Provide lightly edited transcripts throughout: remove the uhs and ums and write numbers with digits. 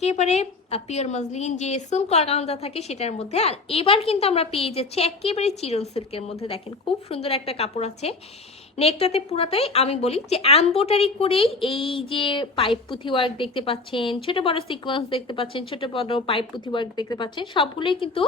একেবারে pure muslin যে silk organza থাকে সেটার মধ্যে। আর এবার কিন্তু আমরা পেয়ে যাচ্ছি একেবারে চিরন সিল্কের মধ্যে। দেখেন খুব সুন্দর একটা কাপড় আছে। নেকটাতে পুরাটাই আমি বলি যে এমব্রয়ডারি করেই এই যে পাইপ পুঁথি ওয়ার্ক দেখতে পাচ্ছেন, ছোট বড় সিকোয়েন্স দেখতে পাচ্ছেন, ছোট বড় পাইপ পুঁথি ওয়ার্ক দেখতে পাচ্ছেন, সবগুলোই কিন্তু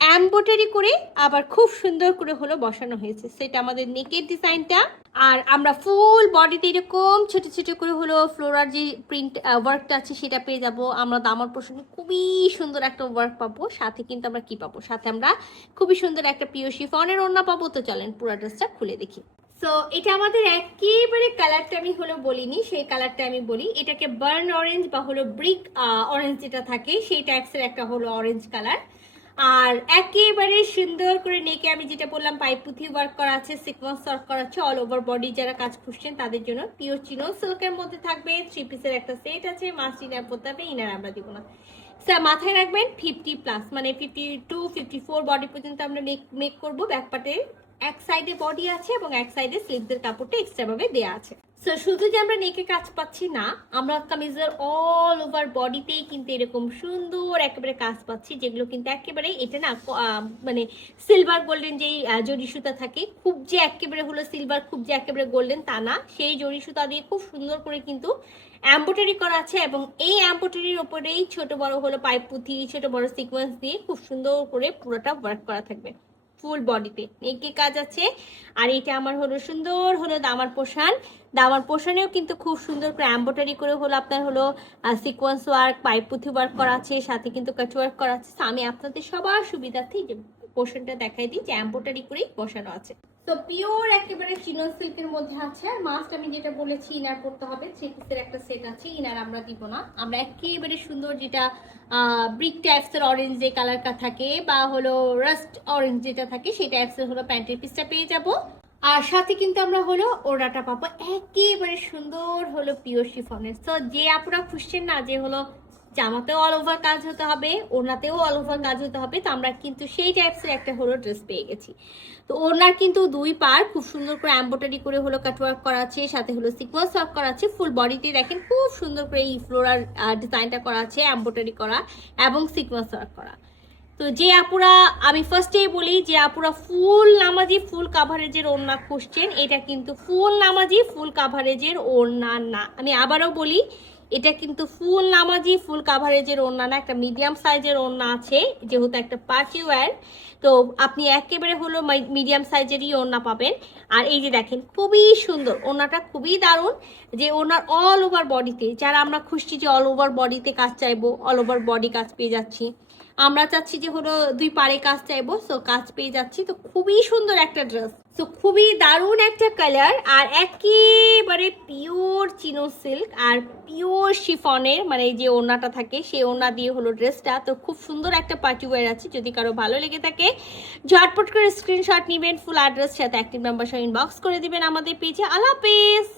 এমব্রয়ডারি করে আবার খুব সুন্দর করে হলো বসানো হয়েছে। সেটা আমাদের নেকের ডিজাইনটা। আর আমরা ফুল বডিতে এরকম ছোট ছোট করে হলো ফ্লোরার যে প্রিন্ট ওয়ার্কটা আছে সেটা পেয়ে যাব। আমরা দামার পোর্শনে খুবই সুন্দর একটা ওয়ার্ক পাবো। সাথে কিন্তু আমরা কি পাবো, সাথে আমরা খুবই সুন্দর একটা পিওর শিফনের ওড়না পাবো। তো চলেন পুরো ড্রেসটা খুলে দেখি। সো এটা আমাদের একেবারে কালারটা আমি হলো বলিনি, সেই কালারটা আমি বলি। এটাকে বার্ন অরেঞ্জ বা হলো ব্রিক অরেঞ্জ যেটা থাকে সেই টাইপসের একটা হলো অরেঞ্জ কালার। আর একেবারে সুন্দর করে নেকে আমি যেটা বললাম পাইপ পুঁথি ওয়ার্ক করা আছে, সিকোয়েন্স ওয়ার্ক করা আছে অল ওভার বডি। যারা কাজ খুঁজছেন তাদের জন্য পিওর চিনো সিল্কের মধ্যে থাকবে। 3 পিসের একটা সেট আছে, মাস্ট ইনার পড়তে হবে, ইনার আমরা দিব না। স্যার মাথায় রাখবেন 50+ মানে 52 54 বডি পর্যন্ত আমরা মেক করবো। ব্যাক পার্টে এক সাইডে বডি আছে এবং এক সাইডে স্লিভসের কাপড়টা এক্সট্রা ভাবে দেওয়া আছে। সো শুধু যে আমরা নেকে কাজ পাচ্ছি না, আমরা কামিজের অল ওভার বডিতেই কিন্তু এরকম সুন্দর একেবারে কাজ পাচ্ছি, যেগুলো কিন্তু একেবারে এটা না মানে সিলভার গোল্ডেন যেই জরি সুতা থাকে, খুব যে একেবারে হলো সিলভার, খুব যে একেবারে গোল্ডেন তা না, সেই জরি সুতা দিয়ে খুব সুন্দর করে কিন্তু এমব্রয়ডারি করা আছে। এবং এই এমব্রয়ডারির ওপরেই ছোট বড় হলো পাইপ পুঁথি, ছোট বড় সিকোয়েন্স দিয়ে খুব সুন্দর করে পুরোটা ওয়ার্ক করা থাকবে ফুল বডিতে। নেকে কাজ আছে। আর এটা আমার হলো সুন্দর হলো দামার পোশান। দামার পোশানেও কিন্তু খুব সুন্দর করে এমব্রয়ডারি করে হলো আপনার হলো সিকোয়েন্স ওয়ার্ক, পাইপ পুঁথি ওয়ার্ক করা আছে, সাথে কিন্তু কাচ ওয়ার্ক করা আছে। আমি আপনাদের সবার সুবিধার্থেই যে পোর্শনটা দেখাই দিই যে এমব্রয়ডারি করেই বসানো আছে। তো পিওর একেবারে চিনন সিল্কের মধ্যে আছে। আর মাস্ট আমি যেটা বলেছি ইনার করতে হবে, 3 পিসের একটা সেট আছে, ইনার আমরা দিব না। আমরা একেবারে সুন্দর যেটা ব্রিক টাইপসের অরেঞ্জ যে কালারটা থাকে বা হলো রাস্ট অরেঞ্জ যেটা থাকে সেই টাইপসের হলো প্যান্টের পিসটা পেয়ে যাব। আর সাথে কিন্তু আমরা হলো ওড়নাটা পাবো একেবারে সুন্দর হলো পিওর শিফনের। তো যে আপনারা খুঁজছেন না যে হলো জামাতেও অল ওভার কাজ হতে হবে, ওড়নাতেও অল ওভার কাজ হতে হবে, তো আমরা কিন্তু সেই টাইপসের একটা হলো ড্রেস পেয়ে গেছি। তো ওড়নার কিন্তু 2 পার খুব সুন্দর করে এমব্রয়ডারি করে হলো কাটওয়ার্ক করা আছে, সাথে হলো সিকোয়েন্স ওয়ার্ক করা আছে। ফুল বডিতে দেখেন খুব সুন্দর করে এই ফ্লোরাল ডিজাইনটা করা আছে, এমব্রয়ডারি করা এবং সিকোয়েন্স ওয়ার্ক করা। তো যে আপুরা, আমি ফার্স্টেই বলি যে আপুরা ফুল নামাজি ফুল কাভারেজের ওড়না খুঁজছেন, এটা কিন্তু ফুল নামাজি ফুল কাভারেজের ওড়না না। আমি আবারও বলি, এটা কিন্তু ফুল নামাজি ফুল কাভারেজের ওড়না না, একটা মিডিয়াম সাইজের ওড়না আছে, যেহেতু একটা পার্টি ওয়্যার। তো আপনি একেবারে হলো মিডিয়াম সাইজেরই ওড়না পাবেন। আর এই যে দেখেন খুবই সুন্দর ওড়নাটা, খুবই দারুণ যে ওড়নার অল ওভার বডিতে, যারা আমরা খুঁজছি যে অল ওভার বডিতে কাজ চাইবো, অল ওভার বডি কাজ পেয়ে যাচ্ছি। আমরা চাচ্ছি যে হলো 2 পারে কাজ চাইবো, সো কাজ পেয়ে যাচ্ছি। তো খুবই সুন্দর একটা ড্রেস, সো খুবই দারুণ একটা কালার। আর একেবারে পিওর চিনো সিল্ক আর পিওর শিফনের মানে এই যে ওড়নাটা থাকে সেই ওড়না দিয়ে হলো ড্রেসটা। তো খুব সুন্দর একটা পার্টি ওয়্যার আছে। যদি কারো ভালো লেগে থাকে ঝটপট করে স্ক্রিনশট নেবেন, ফুল অ্যাড্রেস সাথে অ্যাক্টিভ নাম্বার সহ ইনবক্স করে দিবেন আমাদের পেজে। আল্লাহ হাফেজ।